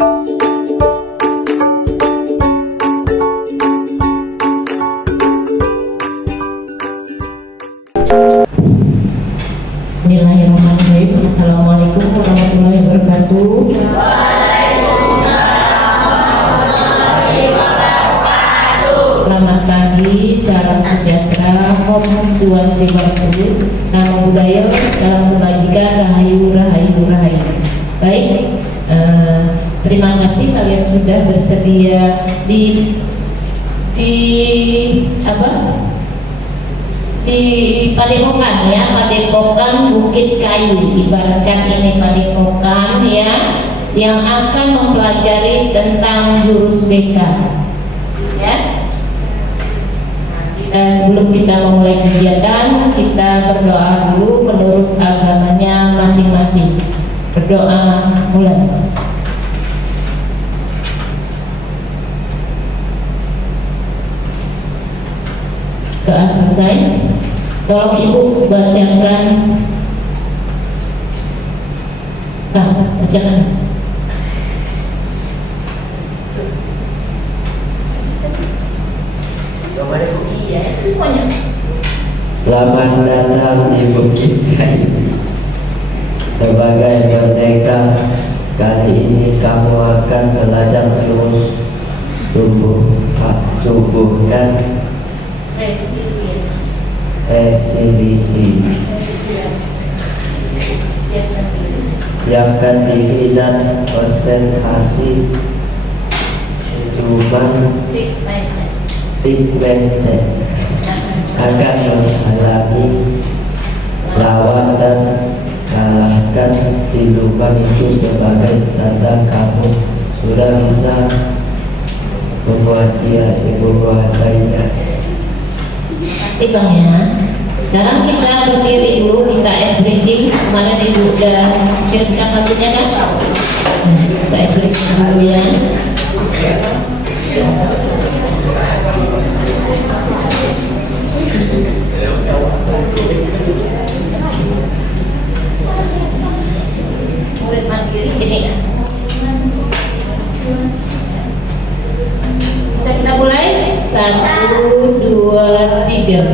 Bismillahirrahmanirrahim. Assalamualaikum warahmatullahi wabarakatuh. Selamat pagi, salam sejahtera, Om Swastiastu, Namo Buddhaya, salam kebajikan, rahayu, rahayu, rahayu. Baik, terima kasih kalian sudah bersedia di Padepokan ya, Padepokan Bukit Kayu, ibaratkan ini Padepokan ya, yang akan mempelajari tentang jurus BK ya. Sebelum kita memulai kegiatan, kita berdoa dulu menurut agamanya masing-masing. Berdoa mulai. Doa selesai. Tolong Ibu bacakan. Bacakan. Iya, itu semuanya. Selamat datang di Bukit Kayu. Sebagai merdeka, kali ini kamu akan belajar jurus tumbuhkan resiliensi, siapkan diri dan konsentrasi, big mindset akan menghalangi lawan dan kalahkan siluman itu sebagai tanda kamu sudah bisa menguasainya. Pasti Bang ya. Sekarang kita berdiri dulu, kita ice breaking. Kemarin Ibu udah cerita maksudnya kan? Kita ice breaking dulu ya. Murid mandiri ini ya. Bisa kita mulai? 1, 2, 3.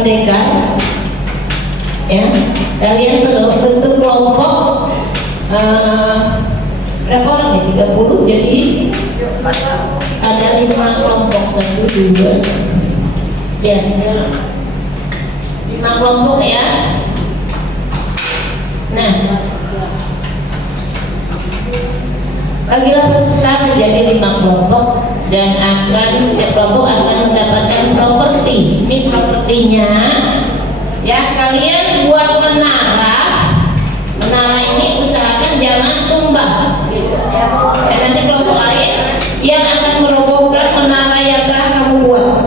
merdeka, ya kalian bentuk kelompok berapa orang ya? 30, jadi ada 5 kelompok, 1, 2, ya 5 kelompok ya. Nah, bagilah peserta menjadi 5 kelompok dan setiap kelompok akan mendapatkan properti. Ini propertinya ya, kalian buat menara ini usahakan jangan tumbang. Nanti kelompok lain yang akan merobohkan menara yang telah kamu buat.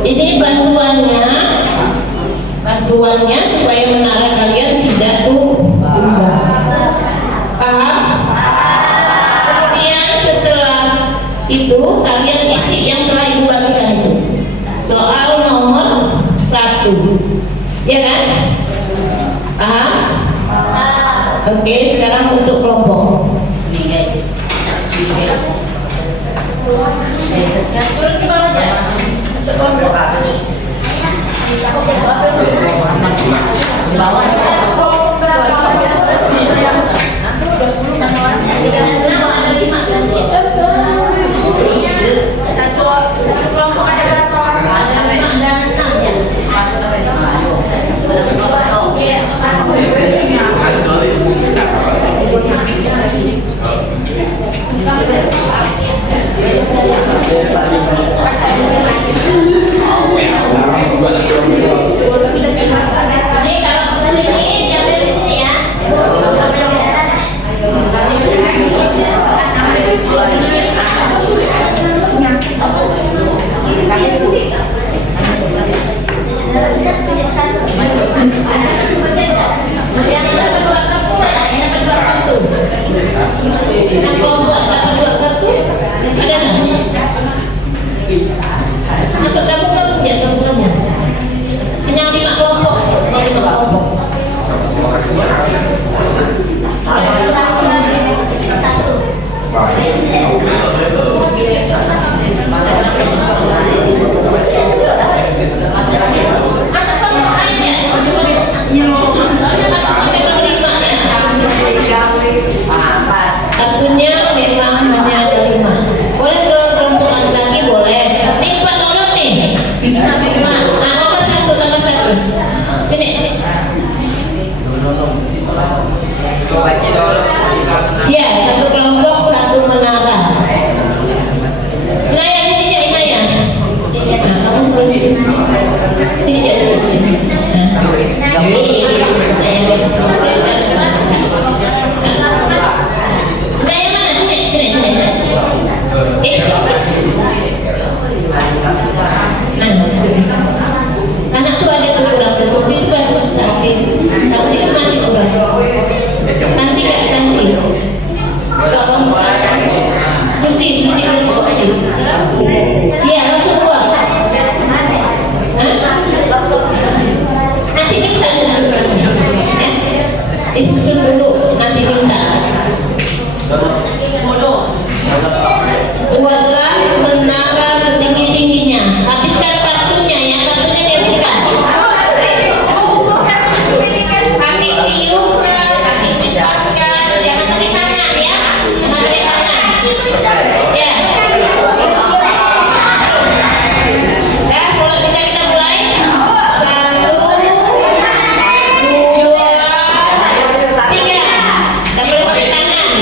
Ini bantuannya supaya menara kalian tidak tumbang. Paham? Kemudian setelah itu kalian isi yang telah ibu bagikan itu. Soal nomor 1, ya kan? Paham? Oke, sekarang untuk kelompok. Turun di bawah ya. Untuk kelompok. Di bawah. Satu kelompok ada berapa orang? Ada 5 dan 6 ya. Masuk kamu ya, kamu. Kenyang 5 kelompok. Kartunya memang hanya ada 5. Boleh ke kelompok Anzaki, boleh. Ini 4 orang nih. 5. Tambah satu. Sini. Ya, 1 kelompok, 1 menara. Naya, sini jadi Naya. Nah, kamu sebelah sini. Sini jadi sebelah sini. Naya mana? Sini. Anak tuh ada kurang susu itu santri itu masih kurang. Nanti Kak santri. Kalau susi. Iya langsung keluar. Nanti minta disusun dulu, nanti minta. Buatlah menara setinggi-tingginya. Habiskan kartunya ya, kartunya dihabiskan. Pakai tiup, pakai kipaskan, jangan pakai tangan ya, jangan pakai tangan. Ya. Ya, kalau bisa kita mulai. 1, 2, 3. Gak boleh pakai tangan.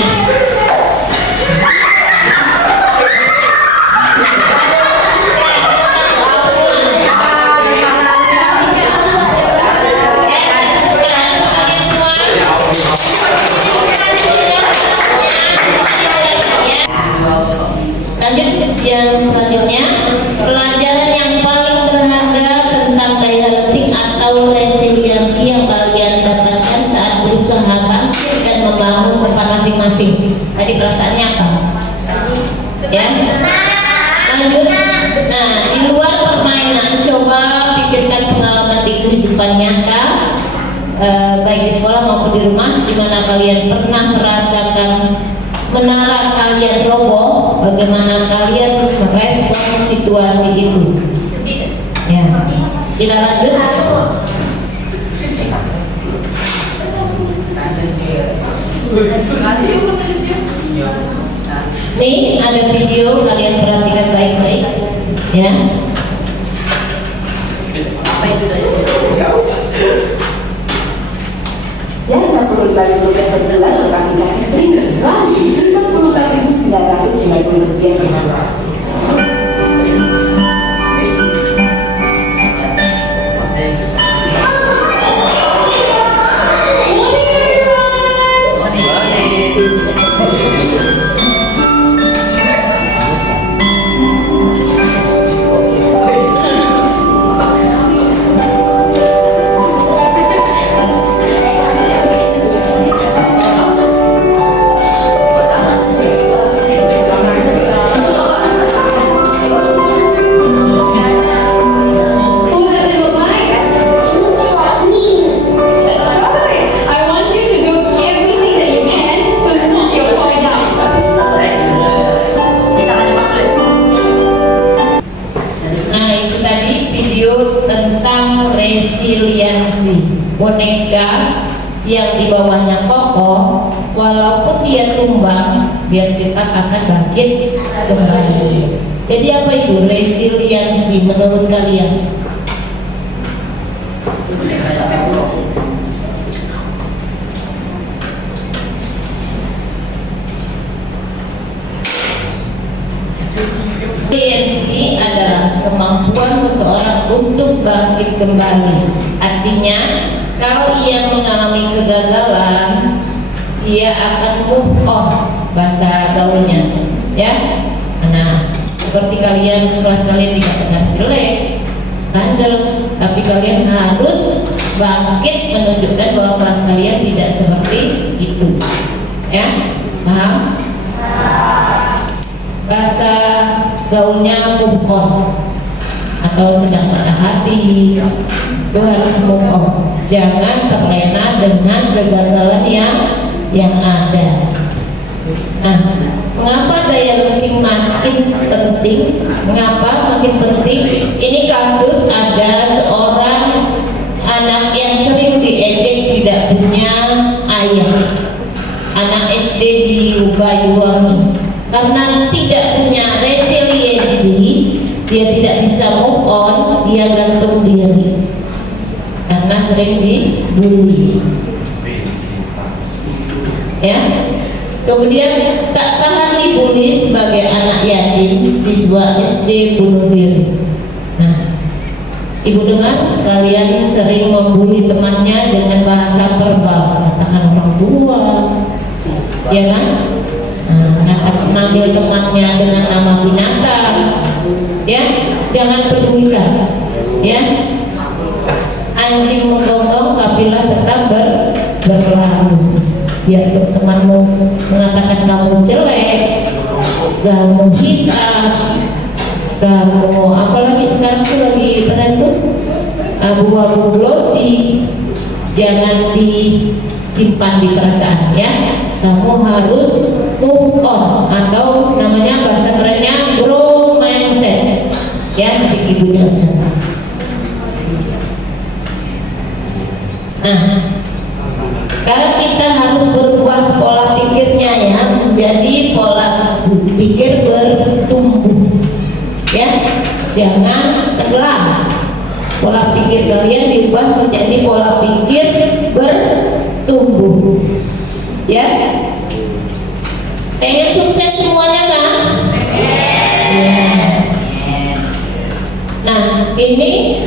Lanjut yang selanjutnya, pelajaran yang paling berharga tentang dialektik atau resiliensi yang kalian dapatkan saat berusaha bangkit dan membangun tempat masing-masing. Tadi perasaannya apa? Ya. Lanjut. Nah, di luar permainan, coba pikirkan pengalaman di kehidupan nyata, baik di sekolah maupun di rumah, di mana kalian pernah merasakan menara kalian roboh bagaimana kalian merespon situasi itu. Ya, kita lanjut. Nih ada video, kalian perhatikan baik-baik ya. Dan 65.000 rupiah per bulan untuk aplikasi streaming, lalu 44.990 rupiah per bulan. Tentang resiliensi boneka yang di bawahnya kokoh, walaupun dia tumbang, biar kita akan bangkit kembali. Jadi apa itu resiliensi menurut kalian? Resiliensi adalah kemampuan seseorang untuk bangkit kembali. Artinya, kalau ia mengalami kegagalan, ia akan move on, bahasa gaulnya, ya. Nah, seperti kalian, kelas kalian dikatakan jelek, bandel, tapi kalian harus bangkit menunjukkan bahwa kelas kalian tidak seperti itu, ya. Paham? Bahasa gaulnya move on atau sedang patah hati, itu harus move on. Jangan terlena dengan kegagalan yang ada. Nah, mengapa daya lenting makin penting? Mengapa makin penting? Ini kasus ada seorang anak yang sering diejek tidak punya ayah, anak SD di Banyuwangi. Karena tidak punya resiliensi, dia tidak bisa move on, dia gantung diri karena sering dibully, ya. Kemudian tak tahan dibully sebagai anak yatim, siswa SD bunuh diri. Nah, ibu dengar kalian sering membuli temannya dengan bahasa verbal, katakan orang tua, ya kan? Manggil temannya dengan nama binatang, ya, jangan pedulikan, ya. Anjing menggonggong, kapilah tetap berlalu. Biar temanmu mengatakan kamu jelek, kamu hitam, kamu apalagi sekarang tuh lagi tren tuh abu-abu glossy, jangan disimpan di perasaan, ya. Kamu harus move on, atau namanya bahasa kerennya grow mindset, ya. Nanti ibu jelaskan. Nah, sekarang kita harus berubah pola pikirnya, ya, menjadi pola pikir bertumbuh, ya. Jangan tenggelam. Pola pikir kalian diubah menjadi pola pikir bertumbuh, ya. Pengen sukses semuanya kan? Ya. Nah, ini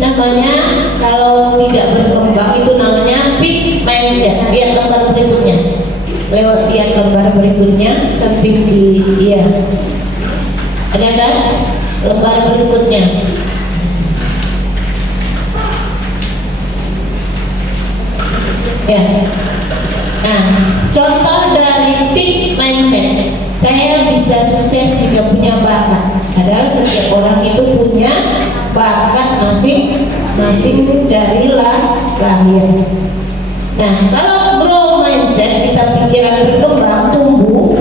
namanya kalau tidak berkembang itu namanya fixed mindset. Lihat lembar berikutnya. Lihat lembar berikutnya samping di dia. Ada kan? Lembar berikutnya. Ya. Nah, contoh dari fixed mindset, saya bisa sukses jika punya bakat. Padahal setiap orang itu punya bakat masing-masing dari lahir. Nah, kalau grow mindset, kita pikiran berkembang, tumbuh,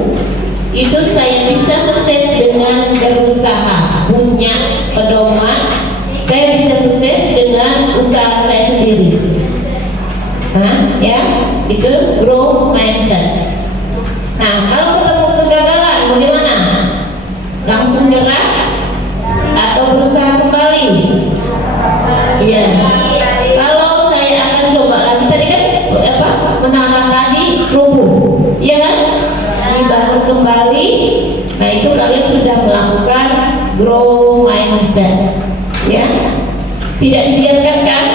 itu saya bisa sukses bangun kembali. Nah itu kalian sudah melakukan grow mindset, ya. Tidak dibiarkan kan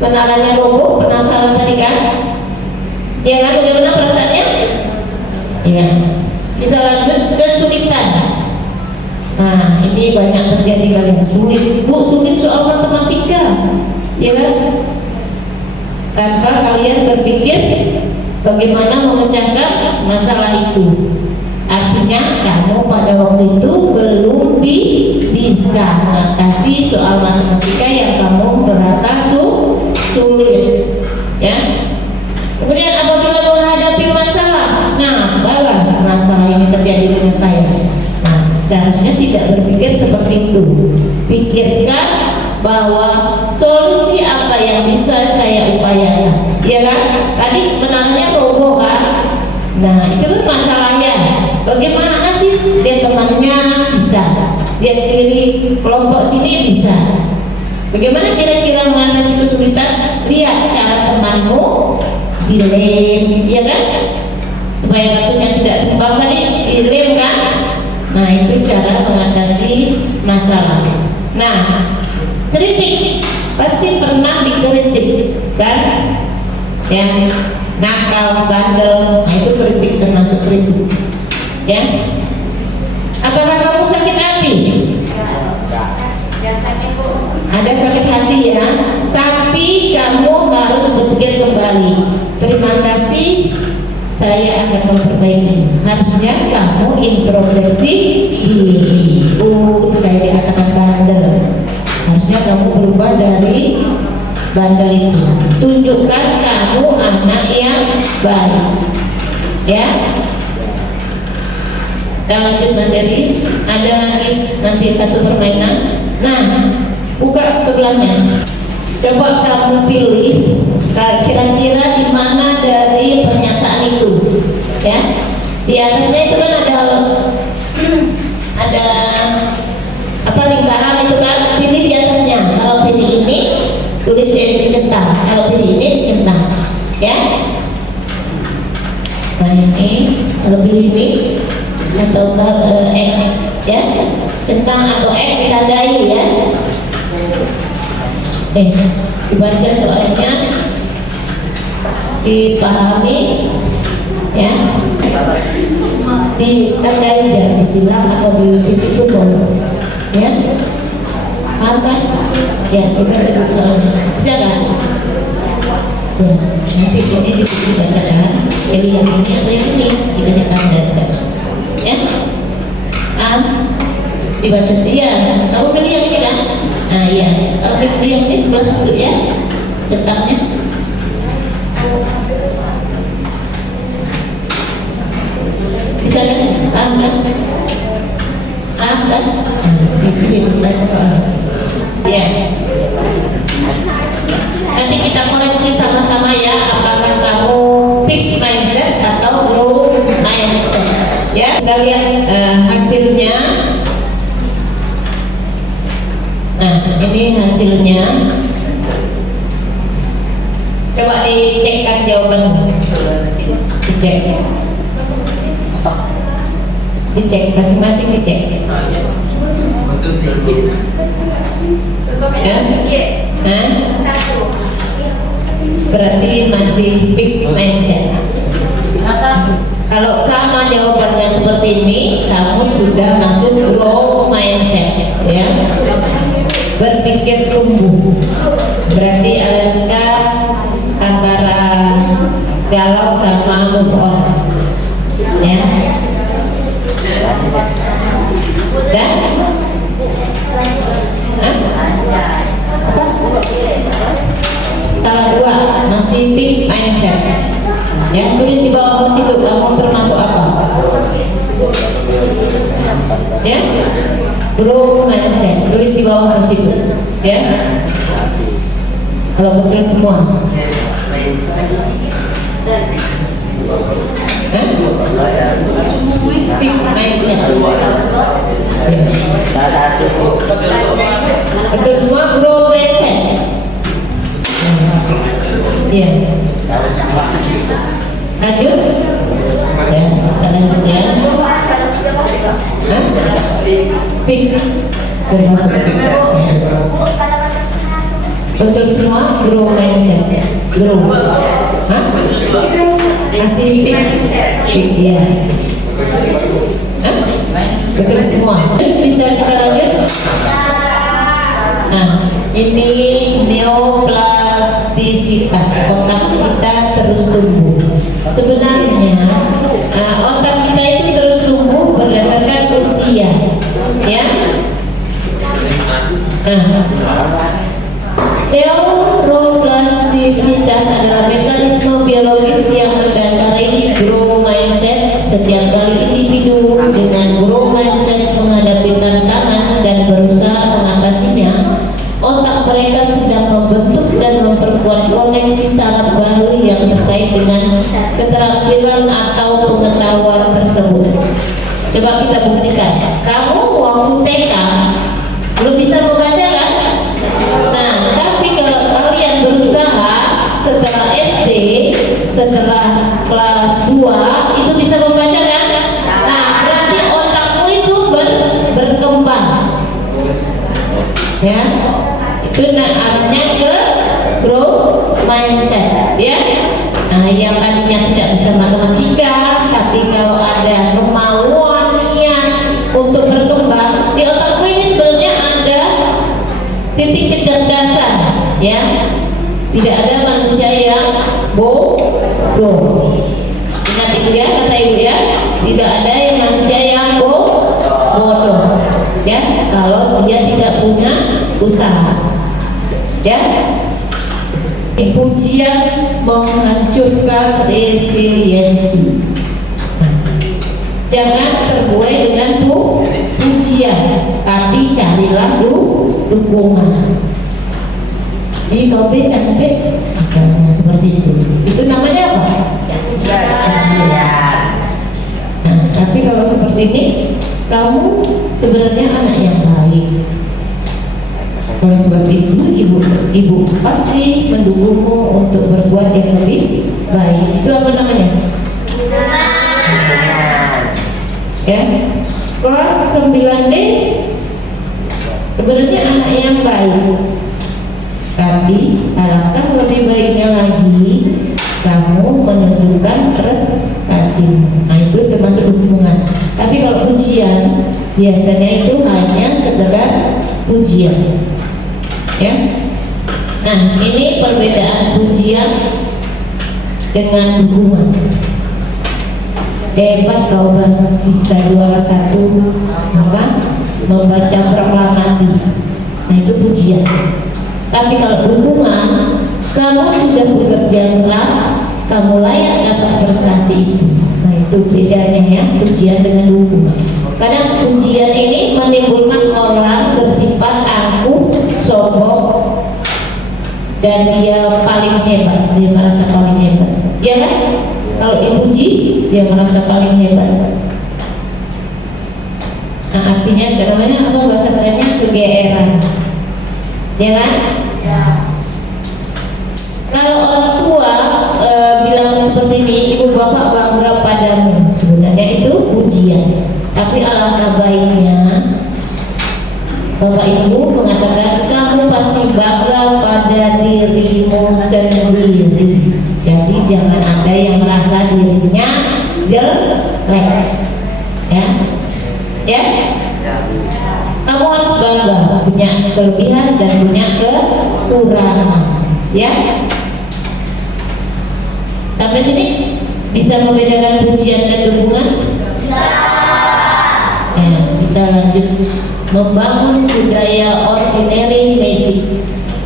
menaranya roboh, penasaran tadi kan? Ya kan, bagaimana perasaannya? Ya. Kita lanjut kesulitan. Nah ini banyak terjadi kalian sulit, Bu, sulit soal matematika, ya kan? Tanpa kalian berpikir bagaimana memecahkan masalah itu. Artinya kamu pada waktu itu belum bisa mengatasi soal matematika yang kamu merasa sulit, ya. Kemudian apabila menghadapi masalah, nah baiklah masalah ini terjadi dengan saya. Nah seharusnya tidak berpikir seperti itu. Pikirkan bahwa solusi apa yang bisa saya upayakan, ya kan? Tadi benarnya roboh kan? Nah itu kan masalahnya. Bagaimana sih? Lihat temannya bisa, lihat kiri kelompok sini bisa. Bagaimana kira-kira mengatasi kesulitan? Lihat cara temanmu dilem, ya kan? Supaya kartunya tidak tumbang tadi, dilem kan? Nah itu cara mengatasi masalah. Nah kritik, pasti pernah dikritik kan? Ya, nakal, bandel, nah itu kritik, termasuk kritik. Ya, apakah kamu sakit hati? Ada sakit hati ya, tapi kamu harus berpikir kembali. Terima kasih, saya akan memperbaiki. Harusnya kamu introspeksi diri. Saya dikatakan bandel. Harusnya kamu berubah dari bandel itu. Tunjukkan kamu anak yang baik. Ya. Dan lanjut materi. Ada lagi nanti satu permainan. Nah, buka sebelahnya. Coba kamu pilih kira-kira di mana dari pernyataan itu. Ya. Di atasnya itu kan ada apa, lingkaran itu kan, pilih di atasnya. Kalau pilih ini tulis dicentang, kalau pilih ini dicentang, ya. Nah ini kalau pilih ini atau ya, centang atau ditandai ya. Dibaca soalnya, dipahami, ya. Ditandai aja, disilang atau di titik itu boleh. Ya, paham kan? Ya, dibaca dulu soalnya. Bisa kan? Ya, nanti ini dibacakan. Jadi yang ini atau yang ini dibacakan dan ya. Dibaca. Iya, kamu pilih yang ini kan? Nah iya, kalau pilih yang ini sebelah dulu ya, centangnya. Bisa kan? Paham kan? Paham kan? Baca soalnya. Ya. Nanti kita koreksi sama-sama ya, apakah kamu fixed mindset atau growth mindset. Ya, kita lihat hasilnya. Nah, ini hasilnya. Coba dicekkan jawaban. Dicek masing-masing, dicek. Berarti masih fixed mindset. Kalau sama jawabannya seperti ini, kamu sudah masuk growth mindset, ya. Berpikir tumbuh. Berarti Alenska antara galau sama move on, ya. Dan salah dua, masih fixed mindset. Ya, tulis di bawah pos itu kamu termasuk apa? Ya, growth mindset. Tulis di bawah pos itu. Ya, kalau betul semua. Fixed mindset. Betul semua, growth mindset. Ya. Lanjut. Ya, kita lanjut ya. Pik termasuk pik. Betul semua grow mindset. Grow. Hah? Asli pik ya. Hah? Betul semua. Bisa kita lanjut? Nah, ini neoplastisitas, otak kita terus tumbuh. Sebenarnya otak kita itu terus tumbuh berdasarkan usia, ya. Neuroplastisitas adalah mekanisme biologis yang mendasari grow mindset. Setiap kali individu dengan grow mindset menghadapi tantangan dan berusaha mengatasinya, otak mereka sedang membentuk dan memperkuat koneksi saraf baru yang terkait dengan keterampilan atau pengetahuan tersebut. Coba kita buktikan. Kamu waktu TK belum bisa membaca kan? Nah, tapi kalau kalian berusaha setelah SD, setelah kelas 2 itu bisa membaca kan? Nah, berarti otakmu itu berkembang. Ya. Itu artinya ke growth mindset, ya. Nah, yang tadinya tidak bisa matematika, tapi kalau ada kemauan niat untuk berkembang di otakmu ini sebenarnya ada titik kecerdasan, ya. Tidak ada manusia yang bodoh. Ingat itu ya, kata ibu ya. Tidak ada yang manusia yang bodoh, ya. Kalau dia tidak punya usaha, ya. Pujian menghancurkan resiliensi. Jangan terbuai dengan pujian, tapi carilah dukungan. Ini Kobe cantik, misalnya seperti itu. Itu namanya apa? Pujian. Nah, tapi kalau seperti ini, kamu sebenarnya anak yang baik. Oleh sebab itu, ibu pasti mendukungmu untuk berbuat yang lebih baik. Itu apa namanya? Ya, kelas 9D sebenarnya anak yang baik. Tapi alangkah lebih baiknya lagi kamu menunjukkan prestasi. Nah, itu termasuk dukungan. Tapi kalau pujian biasanya itu hanya sekedar pujian. Ya. Nah, ini perbedaan pujian dengan dukungan. Hebat kau Bang, bisa juara 1 membaca proklamasi. Nah, itu pujian. Tapi kalau dukungan, kamu sudah bekerja keras, kamu layak dapat prestasi itu. Nah, itu bedanya ya, pujian dengan dukungan. Kadang pujian ini menimbulkan orang bersifat angkuh, sombong, dan dia paling hebat, dia merasa paling hebat, ya kan? Kalau dipuji, dia merasa paling hebat. Nah, artinya namanya apa bahasa kerennya? Kegeeran, ya kan? Ya. Kalau orang tua bilang seperti ini, ibu bapak bangga padamu, sebenarnya itu pujian. Tapi alangkah baiknya bapak ibu mengatakan kamu pasti bangga pada dirimu sendiri. Jadi jangan ada yang merasa dirinya jelek, ya, ya. Kamu harus bangga punya kelebihan dan punya kekurangan, ya. Sampai sini bisa membedakan pujian dan dukungan? Bisa. Kita lanjut membangun budaya ordinary magic.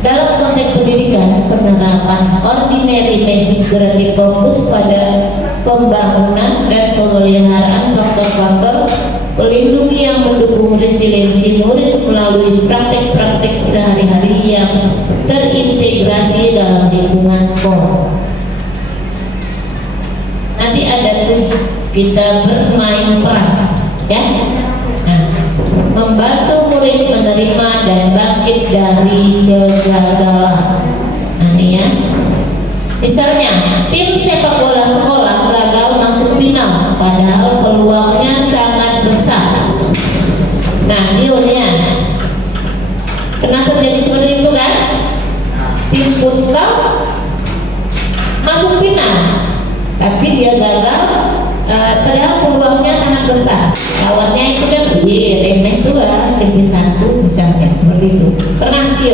Dalam konteks pendidikan, penerapan ordinary magic berarti fokus pada pembangunan dan pemeliharaan faktor-faktor pelindung yang mendukung resiliensi murid melalui praktek-praktek sehari-hari yang terintegrasi dalam lingkungan sekolah. Nanti ada tuh kita bermain peran, ya. Membantu murid menerima dan bangkit dari kegagalan. Nah, ini ya. Misalnya, tim sepak bola sekolah gagal masuk final, padahal peluangnya sangat besar. Nah, ini seperti itu. Pernah Tio?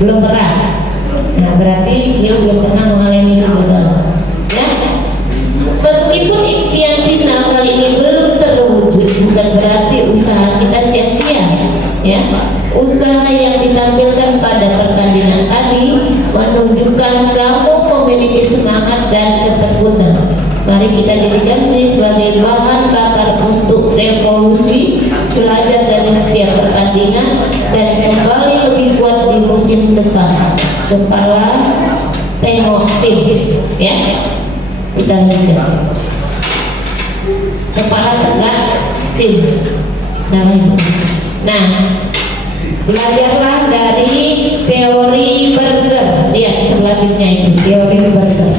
Belum pernah. Nah, berarti Tio belum pernah mengalami kegagalan. Ya. Meskipun impian final kali ini belum terwujud, bukan berarti usaha kita sia-sia. Ya. Usaha yang ditampilkan pada pertandingan tadi menunjukkan kamu memiliki semangat dan ketekunan. Mari kita jadikan ini sebagai bahan bakar untuk revolusi, belajar dari setiap pertandingan dan kembali lebih kuat di musim depan. Kepala tengok tim, ya. Kita lihat. Kepala tegak tim. Nah, belajarlah dari teori Berger. Lihat selanjutnya itu teori Berger.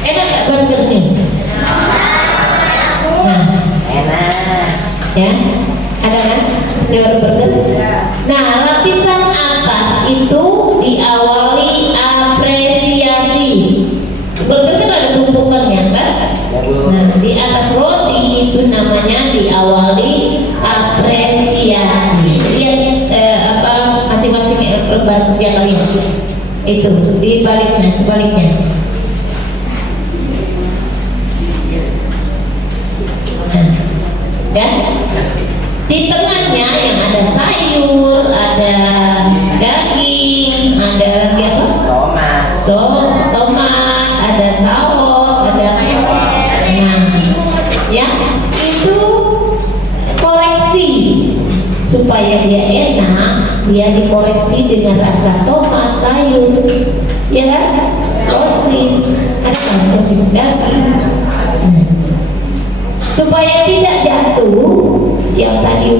Enak nggak Berger nih? Nah, ya, ada kan teori Berger? Nah, lapisan atas itu diawali apresiasi. Berger kan ada tumpukannya kan? Nah, di atas roti itu namanya diawali apresiasi. Lihat masing-masing lembar kerja kalian. Itu dibaliknya, sebaliknya. Nah, ya. Di tengahnya yang ada sayur, ada daging, ada lagi apa? Tomat, ada saus, ada ya, itu koreksi supaya dia enak, dia dikoreksi dengan rasa tomat, sayur, ya kan? Sosis, ada kan sosis daging, supaya tidak jatuh yang tadi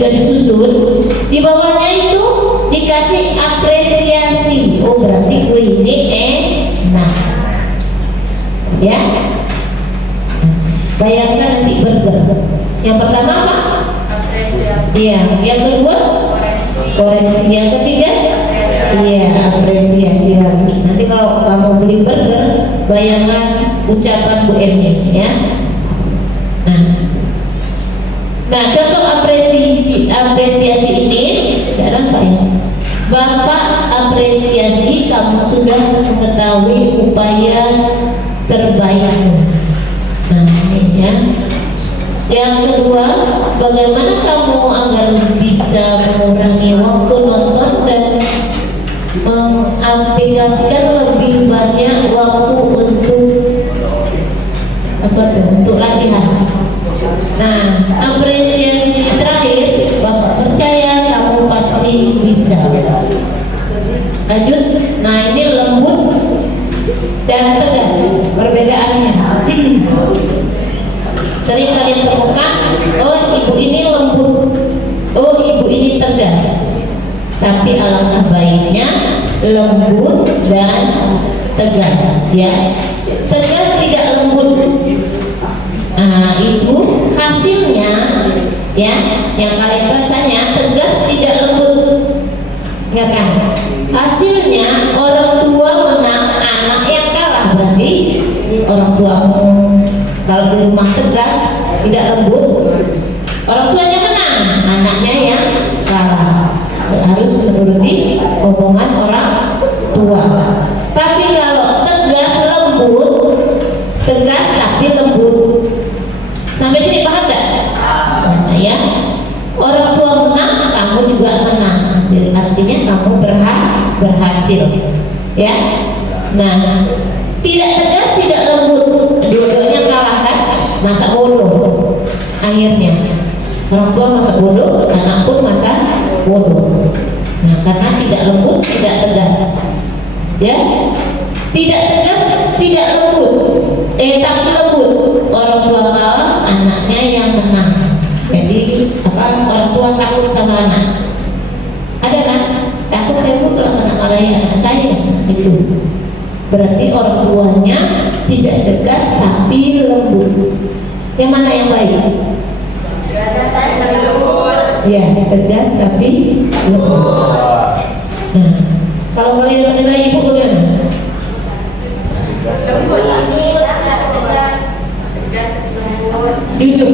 udah disusun, di bawahnya itu dikasih apresiasi. Oh, berarti kue ini enak, ya. Bayangkan nanti burger. Yang pertama apa? Apresiasi. Iya. Yang kedua? Koreksi. Yang ketiga? Iya, apresiasi lagi. Nanti kalau kamu beli burger, bayangkan ucapan Bu M-nya, ya. Nah, contoh apresiasi ini dalam bayang. Bapak apresiasi kamu sudah mengetahui upaya terbaikmu. Nah, ini ya. Yang kedua, bagaimana kamu agar bisa mengurangi waktu nonton dan mengaplikasikan lebih banyak waktu untuk latihan. Nah, apresiasi terakhir, Bapak percaya kamu pasti bisa. Lanjut. Nah, ini lembut dan tegas perbedaannya. Sering kalian temukan, oh ibu ini lembut, oh ibu ini tegas. Tapi alangkah baiknya lembut dan tegas, ya. Tegas tidak lembut. Nah, itu hasilnya, ya, yang kalian rasanya tegas tidak lembut, nggak kan? Hasilnya orang tua menang, anak yang kalah. Berarti orang tuamu kalau di rumah tegas tidak lembut, orang tuanya menang, anaknya yang kalah. Harus menuruti omongan orang tua. Tapi kalau tegas lembut, tegas tapi lembut. Sampai sini paham gak? Nah, ya, orang tua menang, kamu juga menang. Hasil artinya kamu berhasil, ya. Nah, tidak tegas, tidak lembut, dua-duanya kalah kan? Masa bodoh. Akhirnya orang tua masa bodoh, anak pun masa bodoh. Nah, karena tidak lembut, tidak tegas, ya. Tidak tegas, tidak lembut, tapi lembut. Orang tua kalah, anaknya yang menang. Jadi orang tua takut sama anak. Ada kan? Takut saya pun kalau kena marahin anak saya. Itu berarti orang tuanya tidak tegas tapi lembut. Yang mana yang baik? Ya, tegas tapi lembut. Nah, kalau kalian menilai ibu bagaimana? Jujur.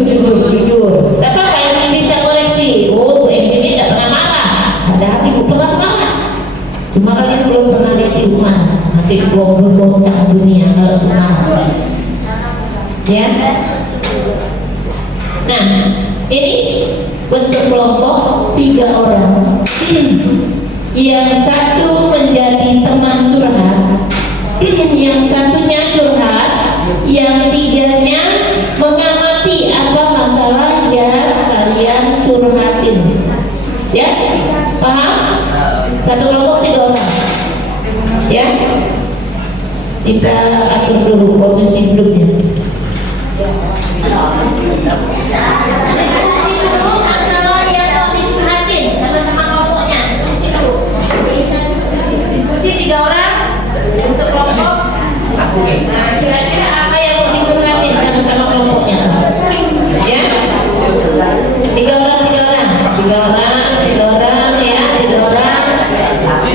Ya. Nah, ini bentuk kelompok 3 orang. Yang satu menjadi teman curhat, yang satunya curhat, yang tiganya mengamati apa masalah yang kalian curhatin. Ya, paham? Satu kelompok 3 orang. Ya, kita atur dulu posisi duduknya. Masalah yang mau dicurhatin sama-sama kelompoknya. Diskusi dulu. Diskusi 3 orang untuk kelompok. Nah, kira-kira apa yang mau dicurhatin sama-sama kelompoknya? Ya, 3 orang ya, 3 orang.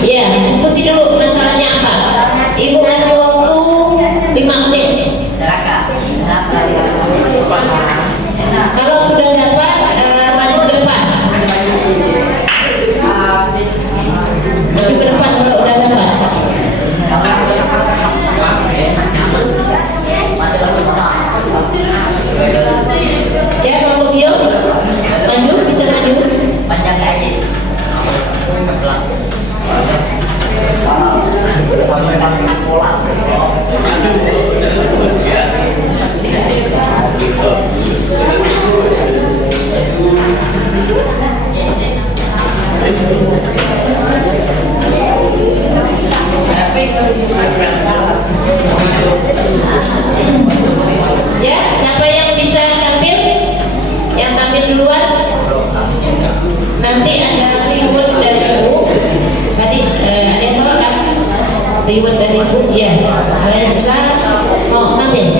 Ya, diskusi dulu masalahnya apa. Ibu kasih waktu 5 menit. Kalau sudah dapat, maju ke depan. Maju ke depan kalau sudah dapat. Ya, kelompok Gio, maju, bisa maju. Ya, siapa yang bisa tampil? Yang tampil duluan? Nanti ada reward dari ibu. Tadi ada yang bawa kan? Reward dari ibu, ya. Kalian bisa mau tampil?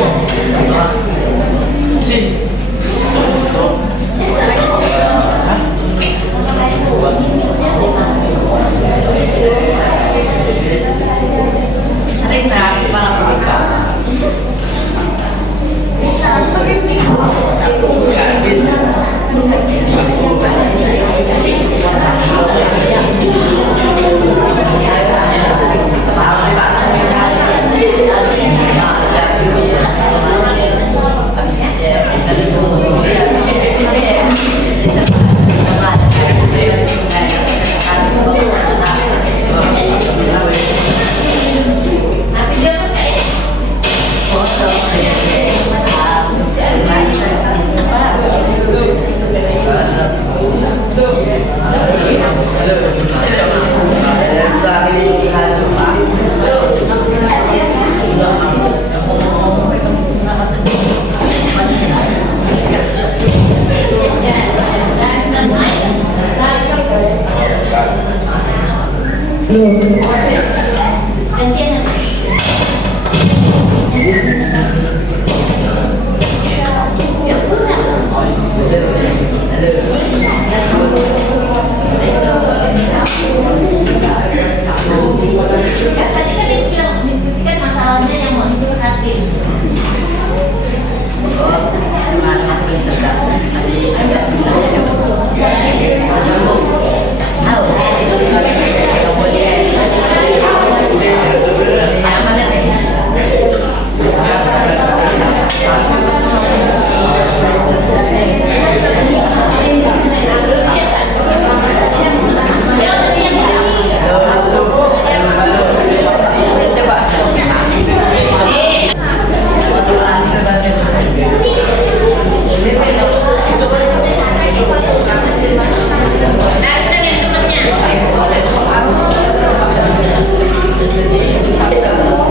Tadi kan dia bilang diskusikan masalahnya yang mau dicurhatin. Sampai tolong lah,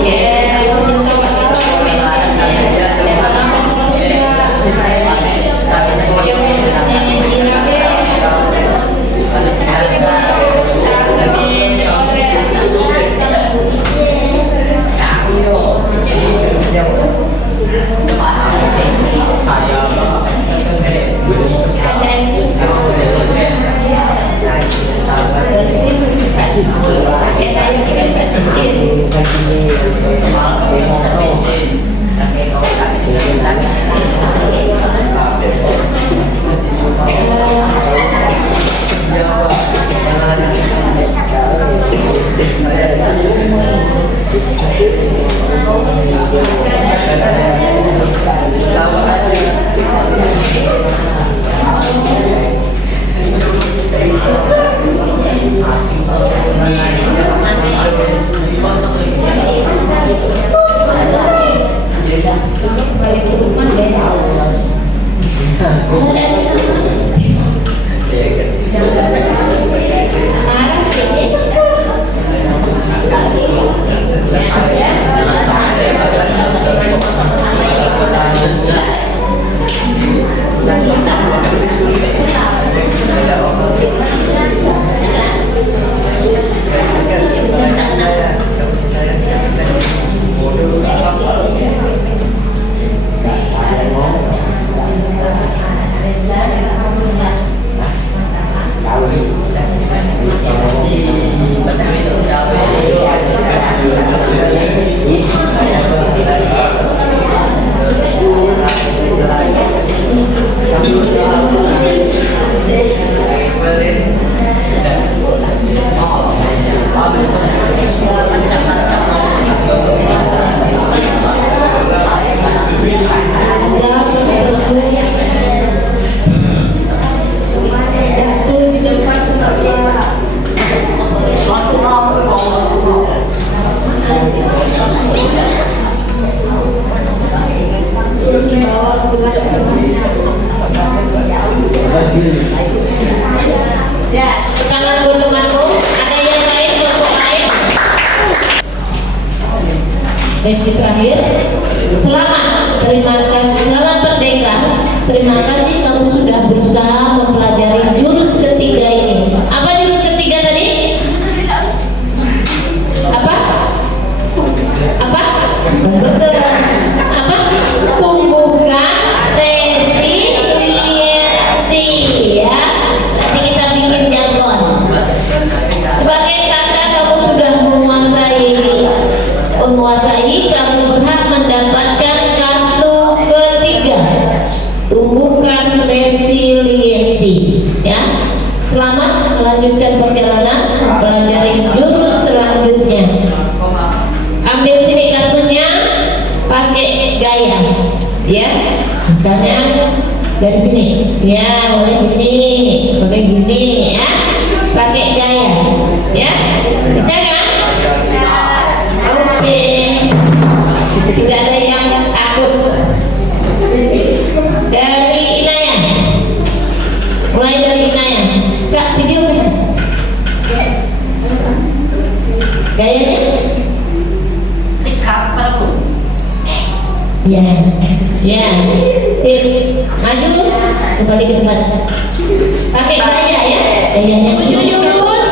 ya, Ya, sekarang buat temanku, ada yang lain, kelompok lain? Sesi terakhir, selamat, terima kasih, selamat merdeka. Terima kasih kamu sudah berusaha mempelajari jurus ketiga ini. Apa jurus ketiga tadi? Apa? Apa? Komputer. Apa? Tumbuhkan resiliensi, ya. Nanti kita bikin jargon. Sebagai kakak kamu sudah menguasai, kamu berhak mendapatkan kartu ketiga. Tumbuhkan resiliensi, ya. Selamat melanjutkan perjalanan mempelajari jurus selanjutnya. Ambil sini kartunya, pakai gaya, ya. Misalnya dari sini, ya, boleh gini, pakai gini, ya. Pakai gaya, ya. Bisa kan? Oke. Tidak ada yang takut. Dari Inayah, mulai dari Inayah. Kak, video kan? Gayanya? Ya, ya, sip, maju, kembali ke tempat. Pakai gaya, ya, gayanya. Terus,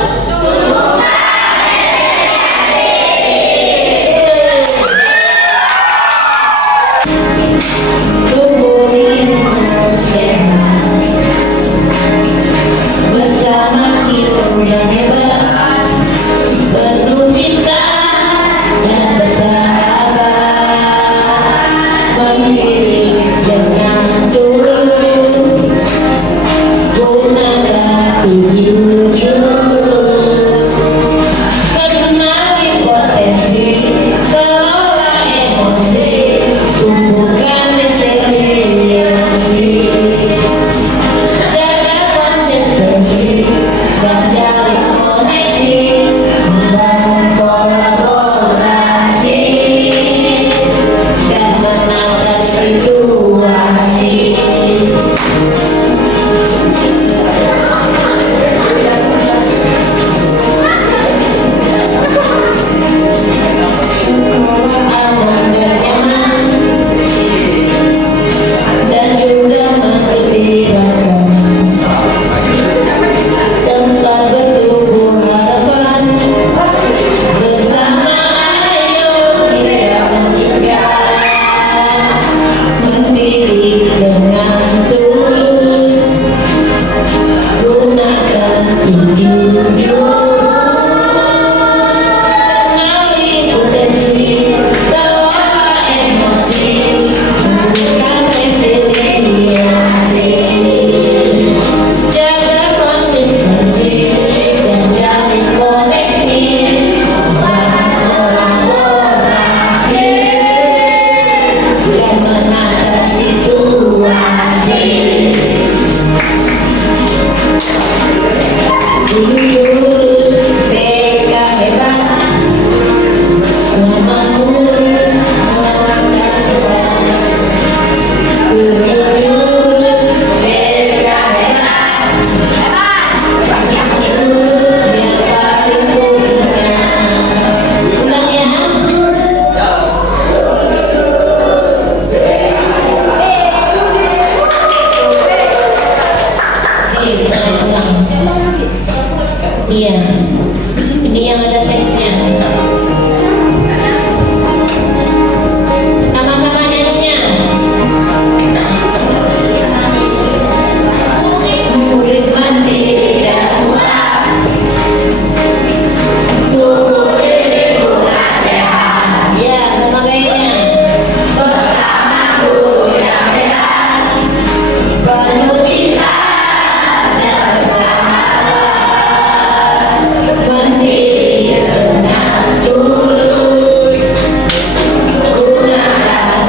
bersama kita yang hebat, penuh cinta dan bersahabat, menghidup dengan tulus, gunakan tujuh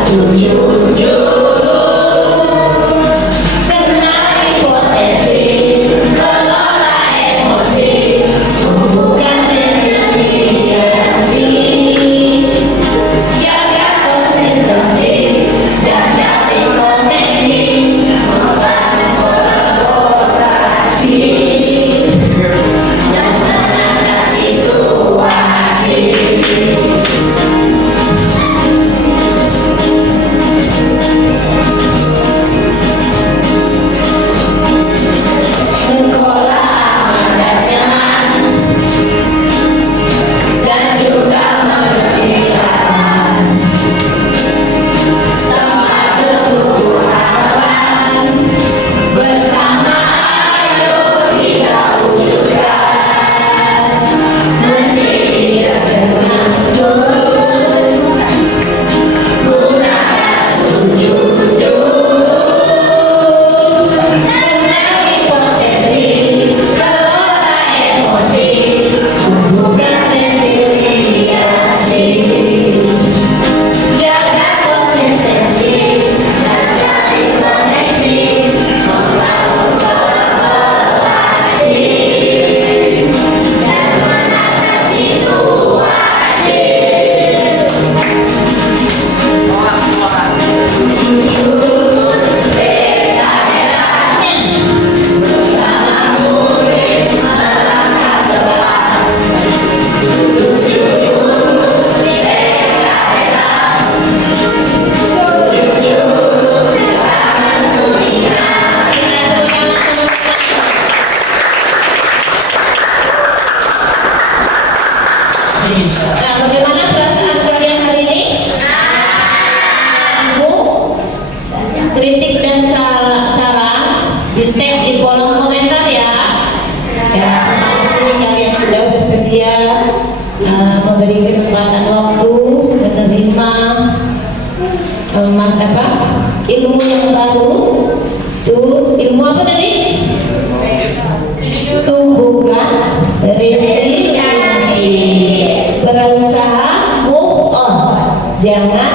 Kenali potensi, kelola emosi, bukan resiliensi. Jaga konsistensi dan jalin koneksi, membangun kolaborasi dan menangkan situasi. Sekolah aman dan nyaman dan juga menyenangkan, tempat bertumbuh harapan, bersama ayo kita wujudkan, mendidik dengan tulus, gunakan tujuh-tujuh. Kenali potensi, kelola emosi, bukan resiliensi. Jaga konsistensi dan jalin koneksi, membangun kolaborasi dan menangkan situasi. Lulus PKL-nya bersama murid melangkah depan. Tujuh jurus di PKL, tujuh jurus tangan dunia. Nah, bagaimana perasaan kalian hari ini? Bu, kritik dan saran di tag di kolom komentar ya. Ya, terima kasih kalian sudah bersedia memberi kesempatan waktu menerima ilmu yang baru. Tuh, ilmu apa tadi? Tumbuhkan resiliensi, berusaha move on, jangan